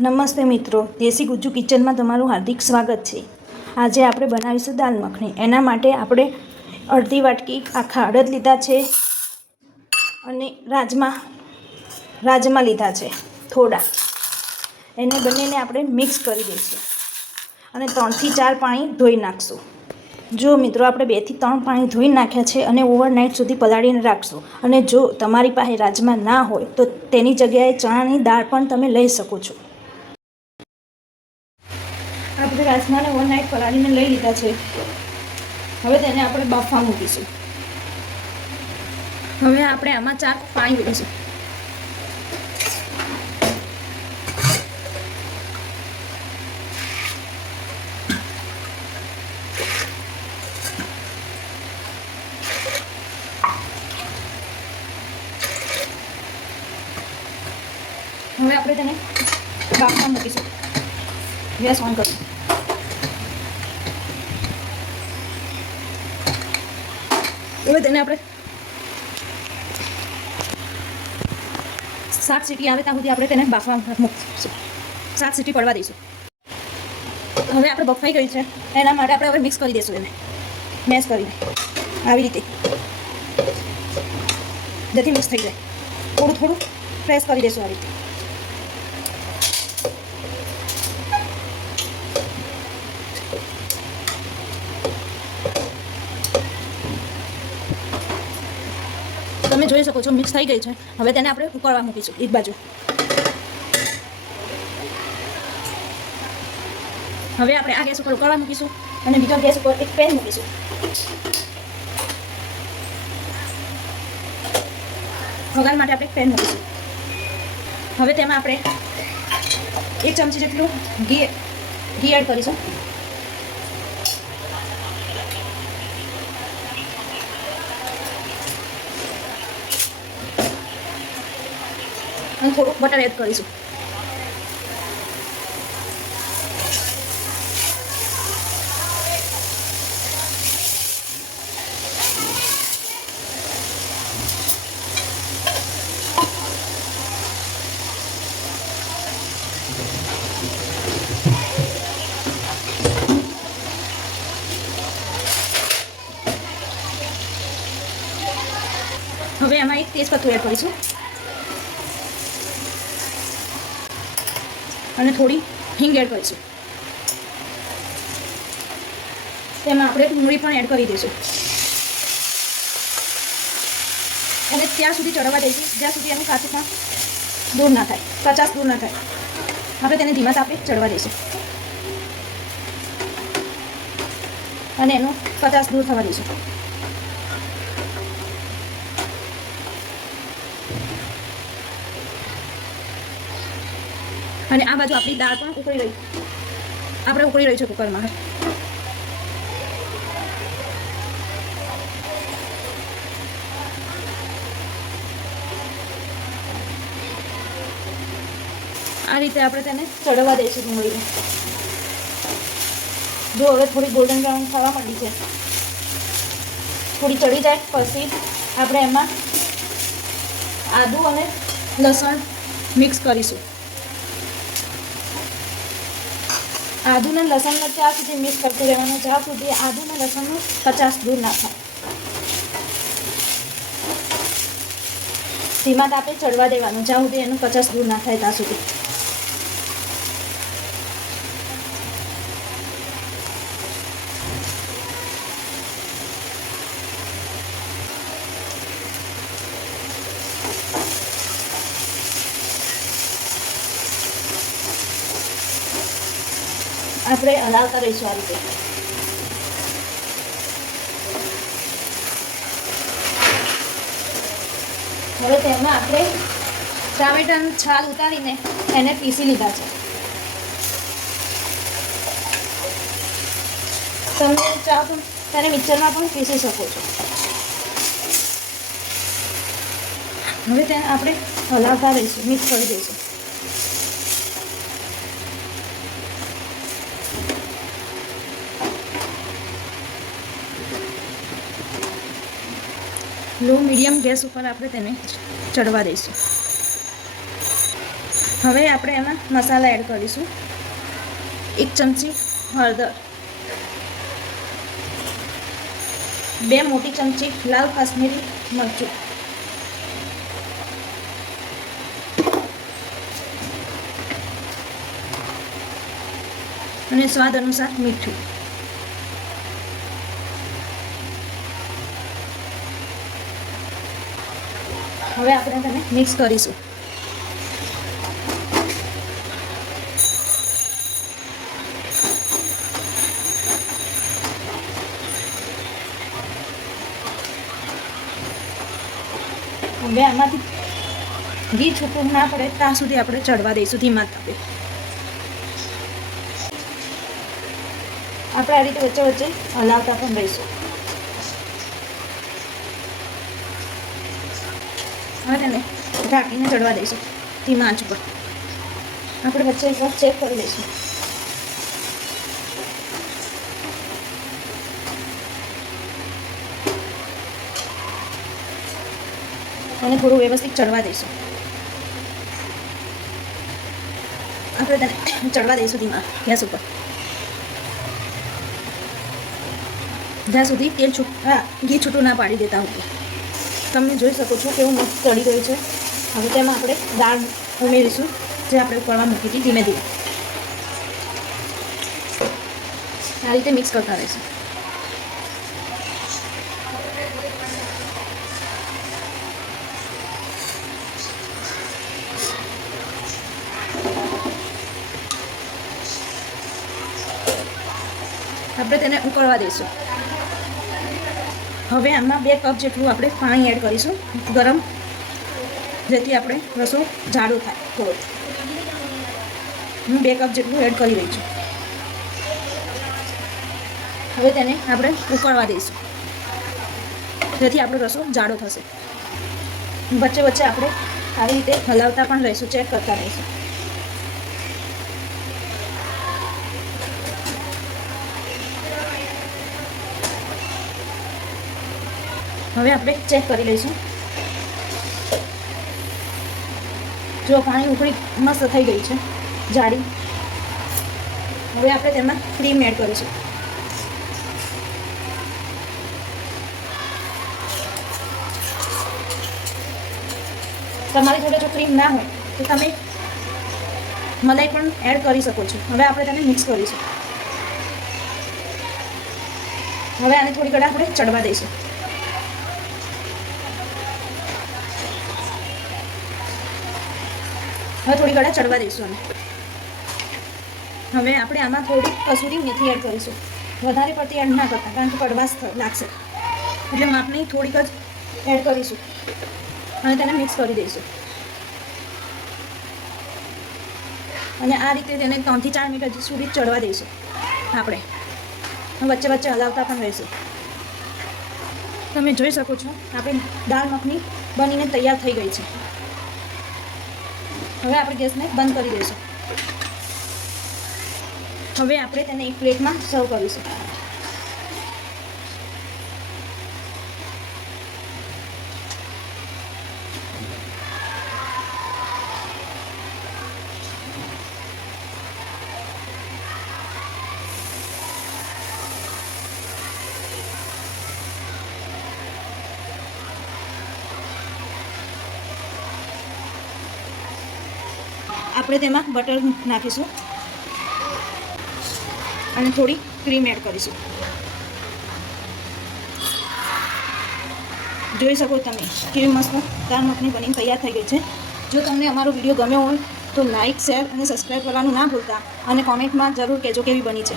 નમસ્તે મિત્રો, દેશી ગુજ્જુ કિચનમાં તમારું હાર્દિક સ્વાગત છે। આજે આપણે બનાવીશું દાલ મખની। એના માટે આપણે અડધી વાટકી આખા અડદ લીધા છે અને રાજમા લીધા છે થોડા। એને બંનેને આપણે મિક્સ કરી દઈશું અને 3 થી 4 પાણી ધોઈ નાખશું। જો મિત્રો આપણે 2 થી 3 પાણી ધોઈ નાખ્યા છે અને ઓવરનાઇટ સુધી પલાળીને રાખશું। અને જો તમારી પાસે રાજમા ના હોય તો તેની જગ્યાએ ચણાની દાળ પણ તમે લઈ શકો છો। આપણે રાજમાને ઓવરનાઇટ પલાળીને લઈ લીધા છે। હવે તેને આપણે બાફવા મૂકીશું। હવે આપણે આમાં 4 પાણી મૂકીશું। હવે આપણે તેને બાફવા મૂકીશું। ગેસ ઓન કરીશું। હવે તેને આપણે 7 સીટી આવે ત્યાં સુધી આપણે તેને બાફવા મૂકીશું। 7 સીટી પડવા દઈશું। હવે આપણે બફાઈ ગઈ છે એના માટે આપણે હવે મિક્સ કરી દઈશું। એને મેશ કરીને આવી રીતે જેથી મિક્સ થઈ જાય। થોડું પ્રેસ કરી દઈશું આવી રીતે। તમે જોઈ શકો છો મિક્સ થઈ ગઈ છે। હવે તેને આપણે ઉકળવા મૂકીશું એક બાજુ। હવે આપણે આ ગેસ ઉપર ઉકળવા મૂકીશું અને બીજા ગેસ ઉપર એક પેન મૂકીશું। વઘાર માટે આપણે એક પેન મૂકીશું। હવે તેમાં આપણે 1 ચમચી જેટલું ઘી એડ કરીશું। અને થોડુંક બટર એડ કરીશું। હવે એમાં એક તેજપત્તું એડ કરીશું અને થોડી હિંગ એડ કરીશું। તેમાં આપણે ડુંગળી પણ એડ કરી દઈશું અને ત્યાં સુધી ચડવા દઈશું જ્યાં સુધી એનું કાચું દૂર ના થાય, કચાશ દૂર ના થાય। આપણે તેને ધીમા તાપે ચડવા દઈશું અને એનો કચાશ દૂર થવા દઈશું। અને આ બાજુ આપણી દાળ પણ ઉકળી રહી છે કુકરમાં। આ રીતે આપણે તેને ચડવા દઈશું ડુંગળીને। જો હવે થોડી ગોલ્ડન બ્રાઉન થવા માંડી છે, થોડી ચડી જાય પછી આપણે એમાં આદું અને લસણ મિક્સ કરીશું। આદુ અને લસણને ત્યાં સુધી મિક્સ કરતું રહેવાનું જ્યાં સુધી આદુ અને લસણનું કચાશ દૂર ના થાય। ધીમા તાપે ચડવા દેવાનું જ્યાં સુધી એનું કચાશ દૂર ના થાય ત્યાં સુધી। આપણે હલાવતા રહીશું આ રીતે। હવે તેમાં આપણે ટામેટાની છાલ ઉતારીને એને પીસી લીધા છે। તમે ચાહો તો તેને મિક્સરમાં પણ પીસી શકો છો। હવે તેને આપણે હલાવતા રહીશું, મિક્સ કરી દઈશું। લો મીડિયમ ગેસ ઉપર આપણે તેને ચડવા દઈશું। હવે આપણે એમાં મસાલા એડ કરીશું. 1 ચમચી હળદર, 2 મોટી ચમચી લાલ કાશ્મીરી મરચું, અને સ્વાદ અનુસાર મીઠું. હવે આપણે તેને મિક્સ કરીશું. હવે આમાંથી ઘી છૂટું ના પડે ત્યાં સુધી આપણે ચડવા દઈશું ધીમા તાપે. આપણે આ રીતે વચ્ચે વચ્ચે હલાવતા પણ રહીશું. હવે તેને ઢાંકીને ચડવા દઈશું ધીમા આંચ પર. આપણે વચ્ચે એકવાર ચેક કરી દઈશું. અને થોડું વ્યવસ્થિત ચડવા દઈશું. આપણે તેને ચડવા દઈશું ધીમા ગેસ ઉપર જ્યાં સુધી ઘી છૂટું ના પાડી દેતા હોય. તમે જોઈ શકો છો કેવું મસ્ત ચડી ગયું છે. હવે તેમાં આપણે દાળ ઉમેરીશું જે આપણે ઉકળવા મૂકી હતી ધીમે ધીમે. આ રીતે મિક્સ કરતા રહીશું. આપણે તેને ઉકળવા દઈશું. હવે આમાં 2 કપ જેટલું આપણે પાણી એડ કરીશું ગરમ, જેથી આપણે રસો જાડો થાય થોડો. હું 2 કપ જેટલું એડ કરી રહી છું. હવે તેને આપણે ઉકળવા દઈશું જેથી આપણો રસો જાડો થશે. વચ્ચે વચ્ચે આપણે આવી રીતે હલાવતા પણ રહીશું, ચેક કરતા રહીશું. હવે આપણે ચેક કરી લઈશું. જો પાણી ઉકળી મસ્ત થઈ ગઈ છે જાડી. હવે આપણે તેમાં ક્રીમ એડ કરીશું. તમારી જોડે જો ક્રીમ ના હોય તો તમે મલાઈ પણ એડ કરી શકો છો. હવે આપણે તેને મિક્સ કરીશું. હવે આને થોડી ઘડી આપણે ચડવા દઈશું. હવે થોડી ઘડી ચડવા દઈશું. હવે આપણે આમાં થોડી કસૂરી મેથી એડ કરીશું. વધારે પડતી એડ ના કરતા, કારણ કે કડવાશ લાગશે, એટલે માપની થોડીક જ એડ કરીશું અને તેને મિક્સ કરી દઈશું. અને આ રીતે તેને 3 થી 4 મિનિટ સુધી ચડવા દઈશું. આપણે વચ્ચે વચ્ચે હલાવતા પણ રહીશું. તમે જોઈ શકો છો આપણી દાળ મખની બનીને તૈયાર થઈ ગઈ છે. હવે આપણે ગેસને બંધ કરી દઈશું. હવે આપણે તેને એક પ્લેટમાં સર્વ કરીશું. આપણે તેમાં બટર નાખીશું અને થોડી ક્રીમ એડ કરીશું. જોઈ શકો તમે કેવી મસ્ત દાળ મખની બનીને તૈયાર થઈ ગઈ છે. જો તમને અમારો વિડીયો ગમ્યો હોય તો લાઇક, શેર અને સબસ્ક્રાઈબ કરવાનું ના ભૂલતા અને કોમેન્ટમાં જરૂર કહેજો કેવી બની છે.